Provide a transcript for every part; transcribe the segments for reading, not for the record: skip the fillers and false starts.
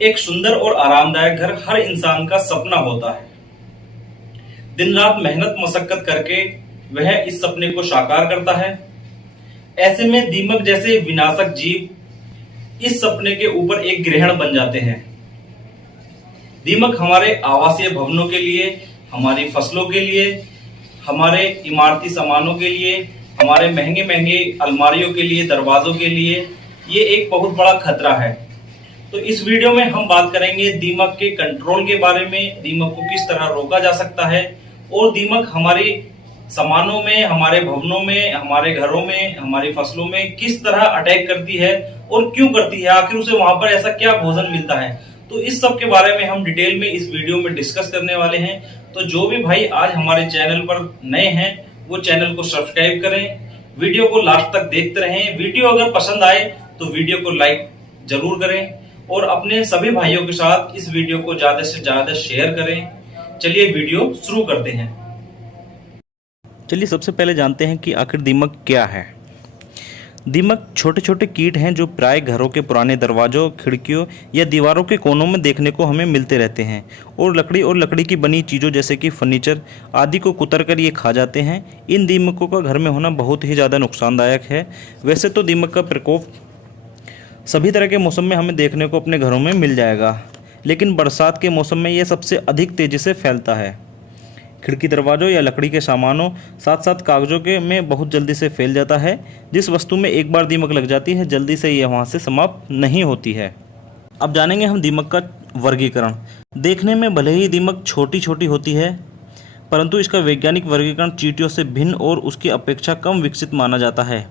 एक सुंदर और आरामदायक घर हर इंसान का सपना होता है। दिन रात मेहनत मशक्कत करके वह इस सपने को साकार करता है। ऐसे में दीमक जैसे विनाशक जीव इस सपने के ऊपर एक ग्रहण बन जाते हैं। दीमक हमारे आवासीय भवनों के लिए, हमारी फसलों के लिए, हमारे इमारती सामानों के लिए, हमारे महंगे महंगे अलमारियों के लिए, दरवाजों के लिए ये एक बहुत बड़ा खतरा है। तो इस वीडियो में हम बात करेंगे दीमक के कंट्रोल के बारे में, दीमक को किस तरह रोका जा सकता है और दीमक हमारे सामानों में, हमारे भवनों में, हमारे घरों में, हमारी फसलों में किस तरह अटैक करती है और क्यों करती है, आखिर उसे वहां पर ऐसा क्या भोजन मिलता है। तो इस सब के बारे में हम डिटेल में इस वीडियो में डिस्कस करने वाले हैं। तो जो भी भाई आज हमारे चैनल पर नए हैं वो चैनल को सब्सक्राइब करें, वीडियो को लास्ट तक देखते रहें। वीडियो अगर पसंद आए तो वीडियो को लाइक जरूर करें और अपने सभी भाइयों के साथ इस वीडियो को ज्यादा से ज्यादा शेयर करें। चलिए वीडियो शुरू करते हैं। चलिए सबसे पहले जानते हैं कि आखिर दीमक क्या है। दीमक छोटे छोटे कीट हैं जो प्राय घरों के पुराने दरवाजों, खिड़कियों या दीवारों के कोनों में देखने को हमें मिलते रहते हैं और लकड़ी की बनी चीज़ों जैसे कि फर्नीचर आदि को कुतर कर ये खा जाते हैं। इन दीमकों का घर में होना बहुत ही ज़्यादा नुकसानदायक है। वैसे तो दीमक का प्रकोप सभी तरह के मौसम में हमें देखने को अपने घरों में मिल जाएगा, लेकिन बरसात के मौसम में यह सबसे अधिक तेज़ी से फैलता है। खिड़की, दरवाजों या लकड़ी के सामानों, साथ साथ कागजों के में बहुत जल्दी से फैल जाता है। जिस वस्तु में एक बार दीमक लग जाती है जल्दी से यह वहाँ से समाप्त नहीं होती है। अब जानेंगे हम दीमक का वर्गीकरण। देखने में भले ही दीमक छोटी छोटी होती है, परंतु इसका वैज्ञानिक वर्गीकरण चींटियों से भिन्न और उसकी अपेक्षा कम विकसित माना जाता है।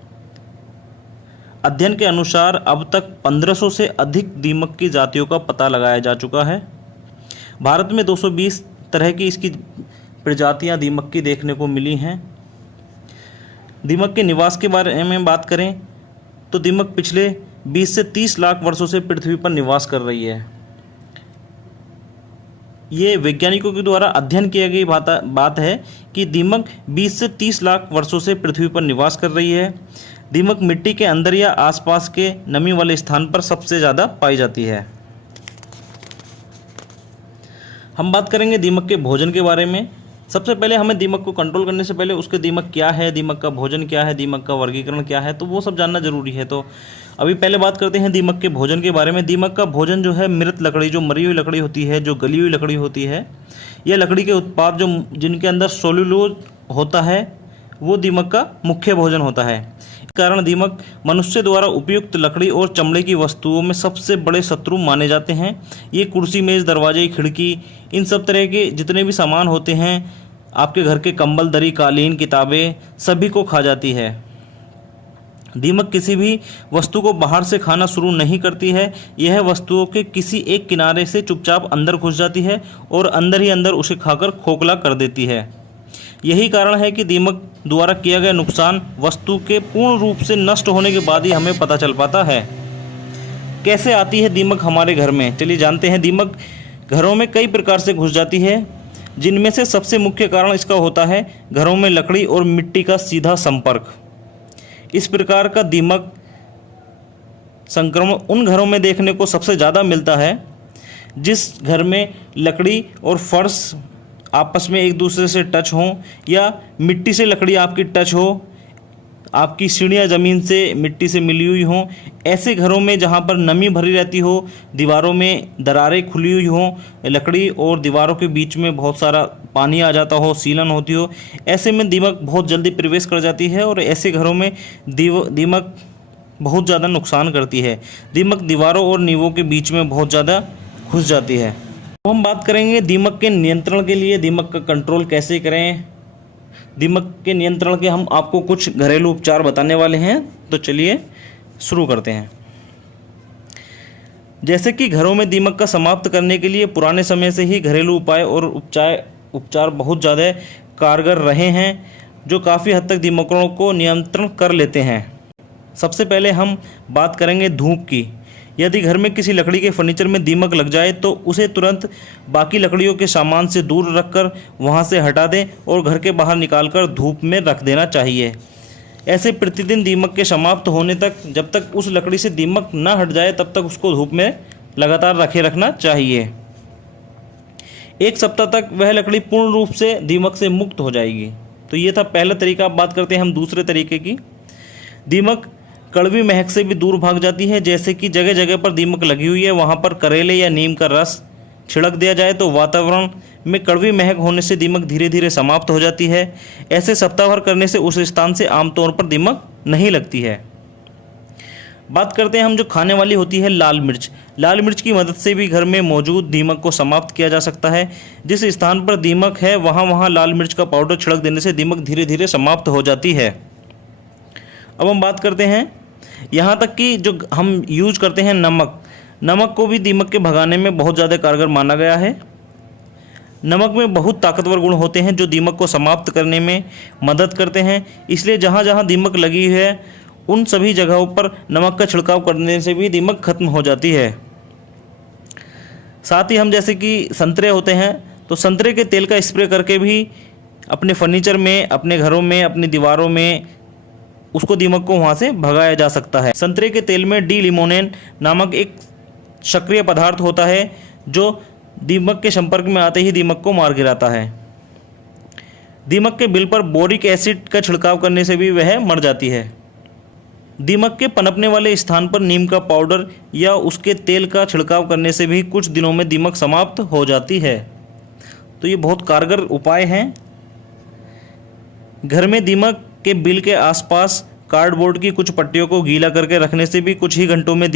अध्ययन के अनुसार अब तक 1500 से अधिक दीमक की जातियों का पता लगाया जा चुका है। भारत में 220 तरह की इसकी प्रजातियां दीमक की देखने को मिली हैं। दीमक के निवास के बारे में बात करें तो दीमक पिछले 20 से 30 लाख वर्षों से पृथ्वी पर निवास कर रही है। ये वैज्ञानिकों के द्वारा अध्ययन किया गई बात है कि दीमक 20 से 30 लाख वर्षों से पृथ्वी पर निवास कर रही है। दीमक मिट्टी के अंदर या आसपास के नमी वाले स्थान पर सबसे ज़्यादा पाई जाती है। हम बात करेंगे दीमक के भोजन के बारे में। सबसे पहले हमें दीमक को कंट्रोल करने से पहले उसके दीमक क्या है, दीमक का भोजन क्या है, दीमक का वर्गीकरण क्या है, तो वो सब जानना जरूरी है। तो अभी पहले बात करते हैं दीमक के भोजन के बारे में। दीमक का भोजन जो है मृत लकड़ी, जो मरी हुई लकड़ी होती है, जो गली हुई लकड़ी होती है, यह लकड़ी के उत्पाद जो जिनके अंदर सेल्यूलोज होता है वो दीमक का मुख्य भोजन होता है। इस कारण दीमक मनुष्य द्वारा उपयुक्त लकड़ी और चमड़े की वस्तुओं में सबसे बड़े शत्रु माने जाते हैं। ये कुर्सी, मेज़, दरवाजे, खिड़की, इन सब तरह के जितने भी सामान होते हैं, आपके घर के कंबल, दरी, कालीन, किताबें, सभी को खा जाती है। दीमक किसी भी वस्तु को बाहर से खाना शुरू नहीं करती है। यह वस्तुओं के किसी एक किनारे से चुपचाप अंदर घुस जाती है और अंदर ही अंदर उसे खाकर खोखला कर देती है। यही कारण है कि दीमक द्वारा किया गया नुकसान वस्तु के पूर्ण रूप से नष्ट होने के बाद ही हमें पता चल पाता है। कैसे आती है दीमक हमारे घर में, चलिए जानते हैं। दीमक घरों में कई प्रकार से घुस जाती है, जिनमें से सबसे मुख्य कारण इसका होता है घरों में लकड़ी और मिट्टी का सीधा संपर्क। इस प्रकार का दीमक संक्रमण उन घरों में देखने को सबसे ज़्यादा मिलता है जिस घर में लकड़ी और फर्श आपस में एक दूसरे से टच हों या मिट्टी से लकड़ी आपकी टच हो, आपकी सीढ़ियाँ ज़मीन से मिट्टी से मिली हुई हों। ऐसे घरों में जहाँ पर नमी भरी रहती हो, दीवारों में दरारें खुली हुई हों, लकड़ी और दीवारों के बीच में बहुत सारा पानी आ जाता हो, सीलन होती हो, ऐसे में दीमक बहुत जल्दी प्रवेश कर जाती है और ऐसे घरों में दीमक बहुत ज़्यादा नुकसान करती है। दीमक दीवारों और नींवों के बीच में बहुत ज़्यादा घुस जाती है। तो हम बात करेंगे दीमक के नियंत्रण के लिए, दीमक का कंट्रोल कैसे करें। दीमक के नियंत्रण के हम आपको कुछ घरेलू उपचार बताने वाले हैं। तो चलिए शुरू करते हैं। जैसे कि घरों में दीमक का समाप्त करने के लिए पुराने समय से ही घरेलू उपाय और उपचार बहुत ज़्यादा कारगर रहे हैं, जो काफ़ी हद तक दीमकों को नियंत्रण कर लेते हैं। सबसे पहले हम बात करेंगे धूप की। यदि घर में किसी लकड़ी के फर्नीचर में दीमक लग जाए तो उसे तुरंत बाकी लकड़ियों के सामान से दूर रखकर वहां से हटा दें और घर के बाहर निकालकर धूप में रख देना चाहिए। ऐसे प्रतिदिन दीमक के समाप्त होने तक, जब तक उस लकड़ी से दीमक न हट जाए तब तक उसको धूप में लगातार रखे रखना चाहिए। 1 सप्ताह तक वह लकड़ी पूर्ण रूप से दीमक से मुक्त हो जाएगी। तो ये था पहला तरीका। अब बात करते हैं हम दूसरे तरीके की। दीमक कड़वी महक से भी दूर भाग जाती है। जैसे कि जगह जगह पर दीमक लगी हुई है, वहाँ पर करेले या नीम का रस छिड़क दिया जाए तो वातावरण में कड़वी महक होने से दीमक धीरे धीरे समाप्त हो जाती है। ऐसे सप्ताह भर करने से उस स्थान से आमतौर पर दीमक नहीं लगती है। बात करते हैं हम जो खाने वाली होती है लाल मिर्च। लाल मिर्च की मदद से भी घर में मौजूद दीमक को समाप्त किया जा सकता है। जिस स्थान पर दीमक है वहाँ लाल मिर्च का पाउडर छिड़क देने से दीमक धीरे धीरे समाप्त हो जाती है। अब हम बात करते हैं यहाँ तक कि जो हम यूज करते हैं नमक को भी दीमक के भगाने में बहुत ज़्यादा कारगर माना गया है। नमक में बहुत ताकतवर गुण होते हैं जो दीमक को समाप्त करने में मदद करते हैं। इसलिए जहाँ जहाँ दीमक लगी है उन सभी जगहों पर नमक का छिड़काव करने से भी दीमक खत्म हो जाती है। साथ ही हम जैसे कि संतरे होते हैं तो संतरे के तेल का स्प्रे करके भी अपने फर्नीचर में, अपने घरों में, अपनी दीवारों में उसको दीमक को वहाँ से भगाया जा सकता है। संतरे के तेल में डी लिमोनेन नामक एक सक्रिय पदार्थ होता है जो दीमक के संपर्क में आते ही दीमक को मार गिराता है। दीमक के बिल पर बोरिक एसिड का छिड़काव करने से भी वह मर जाती है। दीमक के पनपने वाले स्थान पर नीम का पाउडर या उसके तेल का छिड़काव करने से भी कुछ दिनों में दीमक समाप्त हो जाती है। तो ये बहुत कारगर उपाय हैं। घर में दीमक के बिल के आसपास कार्डबोर्ड की कुछ पट्टियों को गीला करके रखने से भी कुछ ही घंटों में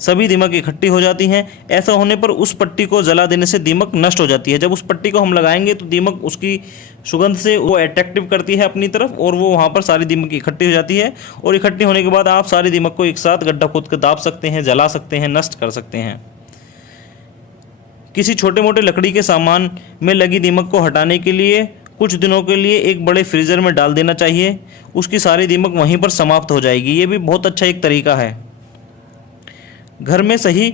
सभी दीमक इकट्ठी हो जाती हैं। ऐसा होने पर उस पट्टी को जला देने से दीमक नष्ट हो जाती है। जब उस पट्टी को हम लगाएंगे तो दीमक उसकी सुगंध से वो अट्रैक्टिव करती है अपनी तरफ और वो वहाँ पर सारी दीमक इकट्ठी हो जाती है। और इकट्ठी होने के बाद आप सारी दीमक को एक साथ गड्ढा खोद कर दाब सकते हैं, जला सकते हैं, नष्ट कर सकते हैं। किसी छोटे मोटे लकड़ी के सामान में लगी दीमक को हटाने के लिए कुछ दिनों के लिए एक बड़े फ्रीजर में डाल देना चाहिए। उसकी सारी दीमक वहीं पर समाप्त हो जाएगी। ये भी बहुत अच्छा एक तरीका है। घर में सही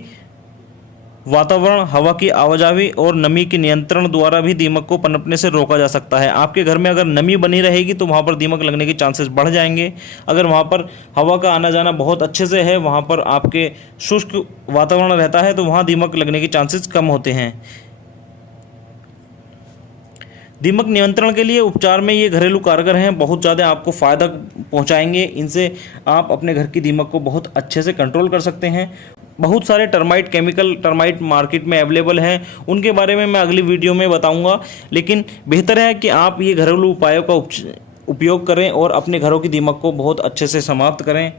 वातावरण, हवा की आवाजाही और नमी के नियंत्रण द्वारा भी दीमक को पनपने से रोका जा सकता है। आपके घर में अगर नमी बनी रहेगी तो वहाँ पर दीमक लगने के चांसेस बढ़ जाएंगे। अगर वहाँ पर हवा का आना जाना बहुत अच्छे से है, वहाँ पर आपके शुष्क वातावरण रहता है तो वहाँ दीमक लगने के चांसेस कम होते हैं। दीमक नियंत्रण के लिए उपचार में ये घरेलू कारगर हैं, बहुत ज़्यादा आपको फ़ायदा पहुंचाएंगे। इनसे आप अपने घर की दीमक को बहुत अच्छे से कंट्रोल कर सकते हैं। बहुत सारे टर्माइट मार्केट में अवेलेबल हैं, उनके बारे में मैं अगली वीडियो में बताऊंगा। लेकिन बेहतर है कि आप ये घरेलू उपायों का उपयोग करें और अपने घरों की दीमक को बहुत अच्छे से समाप्त करें।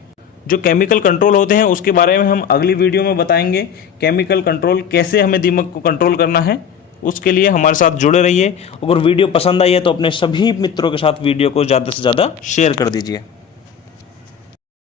जो केमिकल कंट्रोल होते हैं उसके बारे में हम अगली वीडियो में बताएंगे। केमिकल कंट्रोल कैसे हमें दीमक को कंट्रोल करना है, उसके लिए हमारे साथ जुड़े रहिए। अगर वीडियो पसंद आई है तो अपने सभी मित्रों के साथ वीडियो को ज़्यादा से ज़्यादा शेयर कर दीजिए।